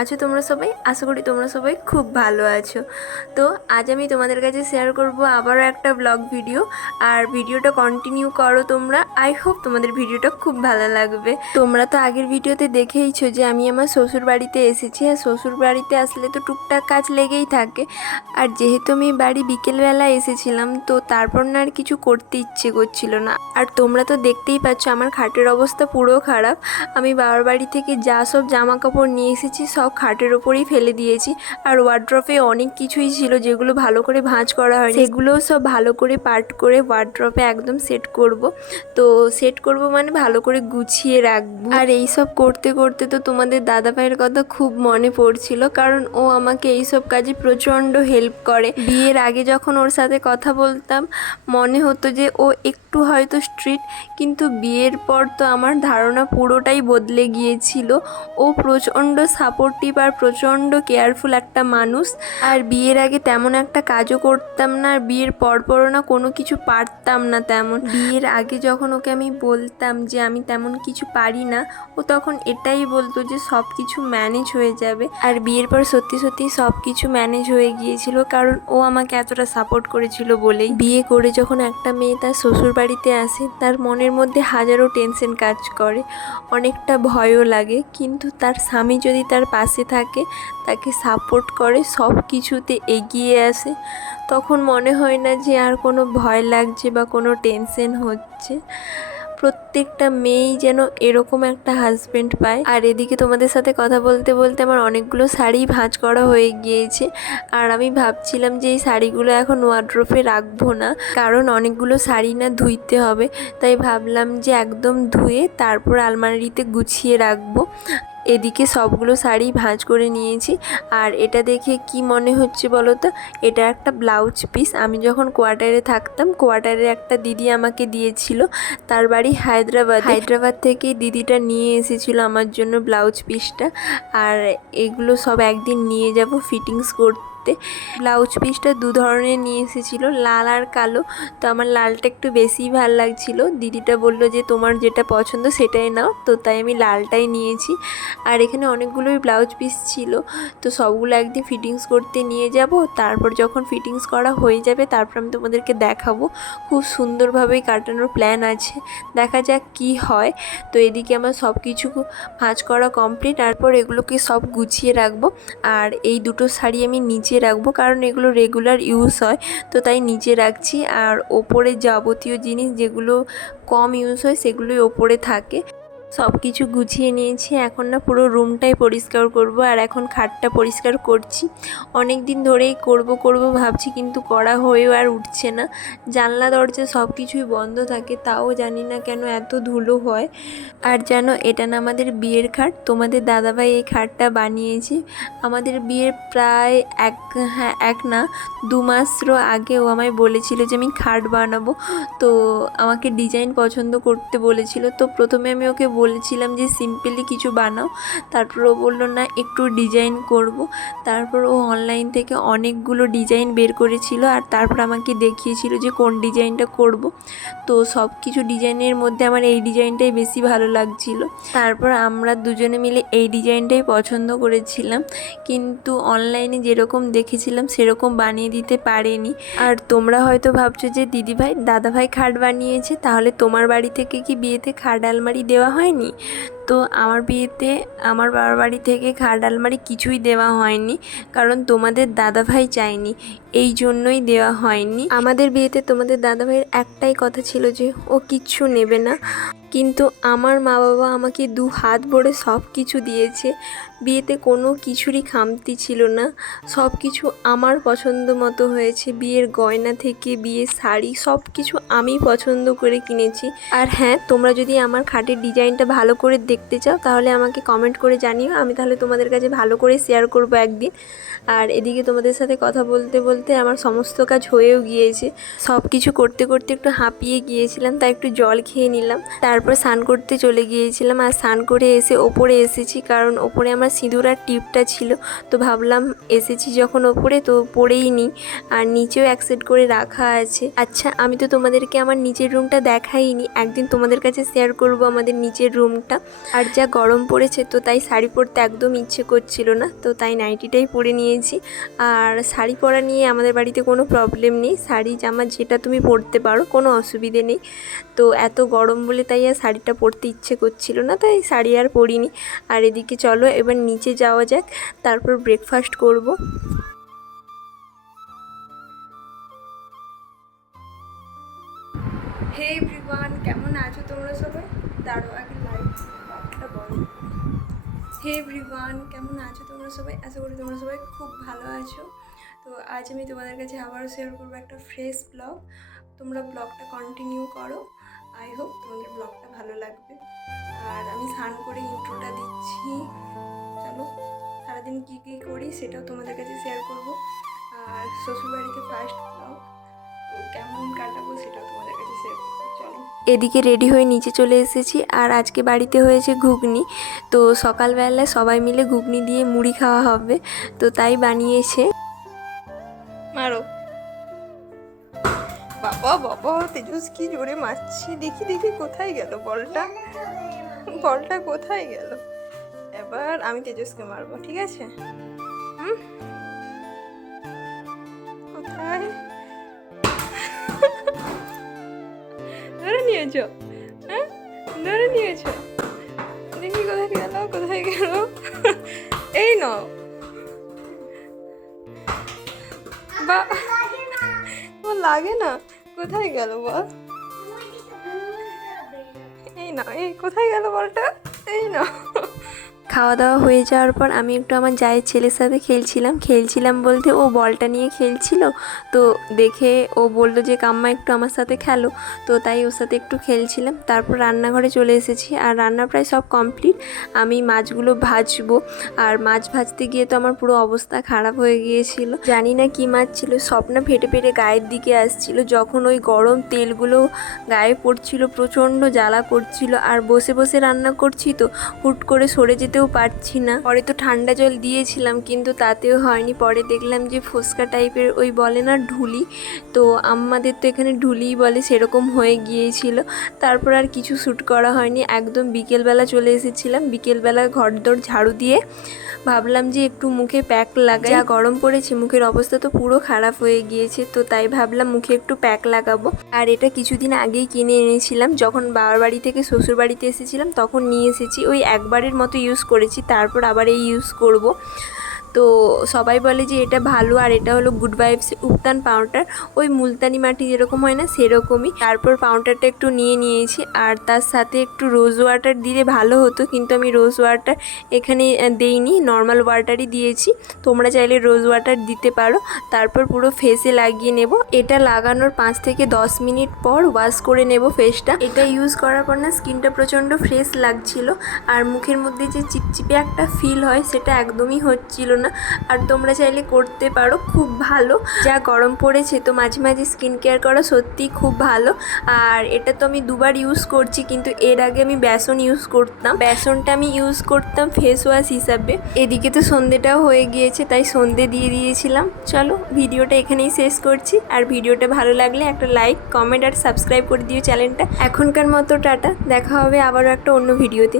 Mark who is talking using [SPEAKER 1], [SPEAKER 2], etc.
[SPEAKER 1] আছো তোমরা সবাই? আশা করি তোমরা সবাই খুব ভালো আছো। তো আজ আমি তোমাদের কাছে শেয়ার করব আবারও একটা ব্লগ ভিডিও আর ভিডিওটা কন্টিনিউ করো তোমরা। আই হোপ তোমাদের ভিডিওটা খুব ভালো লাগবে। তোমরা তো আগের ভিডিওতে দেখেইছো যে আমি আমার শ্বশুর বাড়িতে এসেছি। আর শ্বশুর বাড়িতে আসলে তো টুকটাক কাজ লেগেই থাকে। আর যেহেতু আমি বাড়ি বিকেলবেলা এসেছিলাম, তো তারপর না আর কিছু করতে ইচ্ছে করছিল না। আর তোমরা তো দেখতেই পাচ্ছ আমার খাটের অবস্থা পুরো খারাপ। আমি বাবার বাড়ি থেকে যা সব জামা কাপড় নিয়ে এসেছি, সব খাটের ওপরেই ফেলে দিয়েছি। আর ওয়ার্ড্রপে অনেক কিছুই ছিল যেগুলো ভালো করে ভাঁজ করা হয় সেগুলোও সব ভালো করে পার্ট করে ওয়ার্ড্রপে একদম সেট করব। তো সেট করব মানে ভালো করে গুছিয়ে রাখব। আর এই সব করতে করতে তো তোমাদের দাদা ভাইয়ের কথা খুব মনে পড়ছিল, কারণ ও আমাকে এই সব কাজে প্রচণ্ড হেল্প করে। বিয়ের আগে যখন ওর সাথে কথা বলতাম, মনে হতো যে ও একটু হয়তো স্ট্রিট কিন্তু বিয়ের পর তো আমার ধারণা পুরোটাই বদলে গিয়েছিল। ও প্রচণ্ড সাপোর্টিভ আর প্রচণ্ড কেয়ারফুল একটা মানুষ। আর বিয়ের আগে তেমন একটা কাজও করতাম না, আর বিয়ের পরপরও না কোনো কিছু পারতাম না তেমন। বিয়ের আগে যখন ওকে আমি বলতাম যে আমি তেমন কিছু পারি না, ও তখন এটাই বলতো যে সব কিছু ম্যানেজ হয়ে যাবে। আর বিয়ের পর সত্যি সত্যি সব কিছু ম্যানেজ হয়ে গিয়েছিল, কারণ ও আমাকে এতটা সাপোর্ট করেছিল বলেই। বিয়ে করে যখন একটা মেয়ে তার শ্বশুর বাড়িতে আসে, তার মনের মধ্যে হাজারো টেনশন কাজ করে, অনেকটা ভয়ও লাগে। কিন্তু তার স্বামী যদি তার পাশে থাকে, তাকে সাপোর্ট করে সব কিছুতে এগিয়ে আসে। তখন মনে হয় না যে আর কোনো ভয় লাগছে বা কোনো টেনশন হচ্ছে। প্রত্যেকটা মেয়েই যেন এরকম একটা হাজবেন্ড পায়। আর এদিকে তোমাদের সাথে কথা বলতে বলতে আমার অনেকগুলো শাড়ি ভাঁজ করা হয়ে গিয়েছে। আর আমি ভাবছিলাম যে এই শাড়িগুলো এখন ওয়ার্ড্রোফে রাখব না, কারণ অনেকগুলো শাড়ি না ধুইতে হবে। তাই ভাবলাম যে একদম ধুয়ে তারপর আলমারিতে গুছিয়ে রাখব। এদিকে সবগুলো শাড়ি ভাঁজ করে নিয়েছি। আর এটা দেখে কি মনে হচ্ছে বলো তো? এটা একটা ব্লাউজ পিস। আমি যখন কোয়ার্টারে থাকতাম, কোয়ার্টারে একটা দিদি আমাকে দিয়েছিল। তার বাড়ি হায়দ্রাবাদ। হায়দ্রাবাদ থেকে দিদিটা নিয়ে এসেছিল আমার জন্য ব্লাউজ পিসটা। আর এগুলো সব একদিন নিয়ে যাব ফিটিংস করতে। ব্লাউজ পিসটা দু ধরনের নিয়ে এসেছিল, লাল আর কালো। তো আমার লালটা একটু বেশিই ভালো লাগছিল। দিদিটা বলল যে, তোমার যেটা পছন্দ সেটাই নাও। তো তাই আমি লালটাই নিয়েছি। আর এখানে অনেকগুলোই ব্লাউজ পিস ছিল। তো সবগুলো একদিন ফিটিংস করতে নিয়ে যাব। তারপর যখন ফিটিংস করা হয়ে যাবে, তারপর আমি তোমাদেরকে দেখাবো। খুব সুন্দরভাবেই কাটানোর প্ল্যান আছে। দেখা যাক কি হয়। তো এদিকে আমার সব কিছু ভাঁজ করা কমপ্লিট। তারপর এগুলোকে সব গুছিয়ে রাখব। আর এই দুটো শাড়ি আমি নিচে রাখব, কারণ এগুলো রেগুলার ইউজ হয়। তো তাই নিচে রাখছি, আর ওপরে যাবতীয় জিনিস যেগুলো কম ইউজ হয় সেগুলোই ওপরে থাকে। সব কিছু গুছিয়ে নিয়েছি। এখন না পুরো রুমটাই পরিষ্কার করব আর এখন খাটটা পরিষ্কার করছি। অনেক দিন ধরেই করব করব ভাবছি কিন্তু করা হয়েও আর উঠছে না। জানলা, দরজা সব কিছুই বন্ধ থাকে, তাও জানি না কেন এত ধুলো হয়। আর জানো, এটা না আমাদের বিয়ের খাট। তোমাদের দাদাভাই এই খাটটা বানিয়েছে। আমাদের বিয়ের প্রায় এক হ্যাঁ এক না, দু মাসরও আগে ও আমায় বলেছিল যে আমি খাট বানাবো। তো আমাকে ডিজাইন পছন্দ করতে বলেছিল। তো প্রথমে আমি ওকে বলেছিলাম যে সিম্পলি কিছু বানাও। তারপর ও বলল, না, একটু ডিজাইন করব। তারপর ও অনলাইন থেকে অনেকগুলো ডিজাইন বের করেছিল আর তারপর আমাকে দেখিয়েছিল যে কোন ডিজাইনটা করব। তো সব কিছু ডিজাইনের মধ্যে আমার এই ডিজাইনটাই বেশি ভালো লাগছিল। তারপর আমরা দুজনে মিলে এই ডিজাইনটাই পছন্দ করেছিলাম। কিন্তু অনলাইনে যেরকম দেখেছিলাম, সেরকম বানিয়ে দিতে পারেনি। আর তোমরা হয়তো ভাবছ যে, দিদিভাই, দাদাভাই খাট বানিয়েছে, তাহলে তোমার বাড়ি থেকে কি বিয়েতে খাট আলমারি দেওয়া হয়নি তো আমার বিয়েতে আমার বাবার বাড়ি থেকে খাট আলমারি কিছুই দেওয়া হয়নি, কারণ তোমাদের দাদাভাই চায়নি। এই জন্যই দেওয়া হয়নি। আমাদের বিয়েতে তোমাদের দাদাভাইয়ের একটাই কথা ছিল যে, ও কিচ্ছু নেবে না। কিন্তু আমার মা বাবা আমাকে দু হাত ভরে সব কিছু দিয়েছে। বিয়েতে কোনো কিছুরই খামতি ছিল না। সব কিছু আমার পছন্দ মতো হয়েছে। বিয়ের গয়না থেকে, বিয়ের শাড়ি সব কিছু আমি পছন্দ করে কিনেছি। আর হ্যাঁ তোমরা যদি আমার খাটের ডিজাইনটা ভালো করে দেখতে চাও, তাহলে আমাকে কমেন্ট করে জানিও। আমি তাহলে তোমাদের কাছে ভালো করে শেয়ার করব একদিন। আর এদিকে তোমাদের সাথে কথা বলতে বলতে আমার সমস্ত কাজ হয়েও গিয়েছে। সব কিছু করতে করতে একটু হাঁপিয়ে গিয়েছিলাম, তাই একটু জল খেয়ে নিলাম। তারপর স্নান করতে চলে গিয়েছিলাম, আর স্নান করে এসে ওপরে এসেছি, কারণ ওপরে আমার সিঁদুর আর টিপটা ছিল। তো ভাবলাম এসেছি যখন ওপরে, তো পরেই নিই। আর নিচেও এক সেট করে রাখা আছে। আচ্ছা আমি তো তোমাদেরকে আমার নিচের রুমটা দেখাইনি। একদিন তোমাদের কাছে শেয়ার করব আমাদের নিচের রুমটা আর যা গরম পড়েছে তো তাই শাড়ি পরতে একদম ইচ্ছে করছিল না, তো তাই নাইটিটাই পরে নিয়েছি। আর শাড়ি পরা নিয়ে আমাদের বাড়িতে কোনো প্রবলেম নেই, শাড়ি, জামা যেটা তুমি পরতে পারো, কোনো অসুবিধে নেই। তো এত গরম বলে তাই আর শাড়িটা পরতে ইচ্ছে করছিল না, তাই শাড়ি আর পরিনি। আর এদিকে চলো এবার নিচে যাওয়া যাক, তারপর ব্রেকফাস্ট করব। হে এভরিওয়ান কেমন আছো তোমরা সবাই? দাঁড়ো আগে বল হে এভরিওয়ান কেমন আছো তোমরা সবাই? আশা করি তোমরা সবাই খুব ভালো আছো। তো আজ আমি তোমাদের কাছে আবারও শেয়ার করব একটা ফ্রেশ ব্লগ তোমরা ব্লগটা কন্টিনিউ করো। আই হোপ তোমাদের ব্লগটা ভালো লাগবে। আর আমি স্নান করে ইন্ট্রোটা দিচ্ছি। চলো, সারাদিন কী কী করি সেটাও তোমাদের কাছে শেয়ার করব। আর শ্বশুরবাড়িতে ফার্স্ট ব্লগ কেমন কাটাবো সেটাও তোমাদের কাছে শেয়ার করব। এদিকে রেডি হয়ে নিচে চলে এসেছি আর আজকে বাড়িতে হয়েছে ঘুগনি। তো সকালবেলায় সবাই মিলে ঘুগনি দিয়ে মুড়ি খাওয়া হবে। তো তাই বানিয়েছে। মারো। বাবা বাবা তেজস কি জোরে মারছি। দেখি দেখি কোথায় গেল বলটা? বলটা কোথায় গেল? এবার আমি তেজসকে মারবো, ঠিক আছে? হুম? কোথায়? নিয়েছো? হ্যাঁ? ধরে নিয়েছো? দেখি কোথায় গেল কোথায় গেল? এই নাও। বা লাগে না? কোথায় গেল বল? এই না এই কোথায় গেল বলটা? এই না খাওয়া দাওয়া হয়ে যাওয়ার পর আমি একটু আমার জায়ের ছেলের সাথে খেলছিলাম। খেলছিলাম বলতে ও বলটা নিয়ে খেলছিল। তো দেখে ও বলল যে, কাম্মা একটু আমার সাথে খেলো। তো তাই ওর সাথে একটু খেলছিলাম। তারপর রান্নাঘরে চলে এসেছি। আর রান্না প্রায় সব কমপ্লিট। আমি মাছগুলো ভাজবো। আর মাছ ভাজতে গিয়ে তো আমার পুরো অবস্থা খারাপ হয়ে গিয়েছিল। জানি না কি মাছ ছিল। স্বপ্ন ফেটে ফেটে গায়ের দিকে আসছিল। যখন ওই গরম তেলগুলো গায়ে পড়ছিল, প্রচণ্ড জ্বালা করছিল। আর বসে বসে রান্না করছি তো, হুট করে সরে যেতেও পারছি না। পরে তো ঠান্ডা জল দিয়েছিলাম, কিন্তু তাতেও হয়নি। পরে দেখলাম যে ফোসকা টাইপের ওই বলে না ঢুলি? তো আমাদের তো এখানে ঢুলিই বলে, সেরকম হয়ে গিয়েছিল। তারপর আর কিছু শ্যুট করা হয়নি। একদম বিকেলবেলা চলে এসেছিলাম। বিকেলবেলা ঘরদোর ঝাড়ু দিয়ে ভাবলাম যে একটু মুখে প্যাক লাগাই। যা গরম পড়েছে, মুখের অবস্থা তো পুরো খারাপ হয়ে গিয়েছে, তো তাই ভাবলাম মুখে একটু প্যাক লাগাবো। আর এটা কিছুদিন আগেই কিনে এনেছিলাম। যখন বাবার বাড়ি থেকে শ্বশুর বাড়িতে এসেছিলাম, তখন নিয়ে এসেছি। ওই একবারের মতো ইউজ করেছি তারপর আবার এই ইউজ করব। তো সবাই বলে যে এটা ভালো আর এটা হলো গুড ভাইবস উত্তান পাউডার ওই মুলতানি মাটি যেরকম হয় না, সেরকমই। তারপর পাউডারটা একটু নিয়ে নিয়েছি আর তার সাথে একটু রোজ ওয়াটার দিলে ভালো হতো, কিন্তু আমি রোজ ওয়াটার এখানে দেইনি। নর্মাল ওয়াটারই দিয়েছি। তোমরা চাইলে রোজ ওয়াটার দিতে পারো। তারপর পুরো ফেসে লাগিয়ে নেব। এটা লাগানোর পাঁচ থেকে দশ মিনিট পর ওয়াশ করে নেব ফেসটা এটা ইউজ করার পর না স্কিনটা প্রচণ্ড ফ্রেশ লাগছিল। আর মুখের মধ্যে যে চিপচিপে একটা ফিল হয়, সেটা একদমই হচ্ছিল না। আর তোমরা চাইলে করতে পারো, খুব ভালো। যা গরম পড়েছে, তো মাঝে মাঝে স্কিন কেয়ার করা সত্যিই খুব ভালো। আর এটা তো আমি দুবার ইউজ করছি, কিন্তু এর আগে আমি বেসন ইউজ করতাম। বেসনটা আমি ইউজ করতাম ফেস ওয়াশ হিসাবে। এদিকে তো সন্ধেটাও হয়ে গিয়েছে, তাই সন্ধে দিয়ে দিয়েছিলাম। চলো, ভিডিওটা এখানেই শেষ করছি। আর ভিডিওটা ভালো লাগলে একটা লাইক কমেন্ট আর সাবস্ক্রাইব করে দিও চ্যানেলটা। এখনকার মতো টাটা, দেখা হবে আবারও একটা অন্য ভিডিওতে।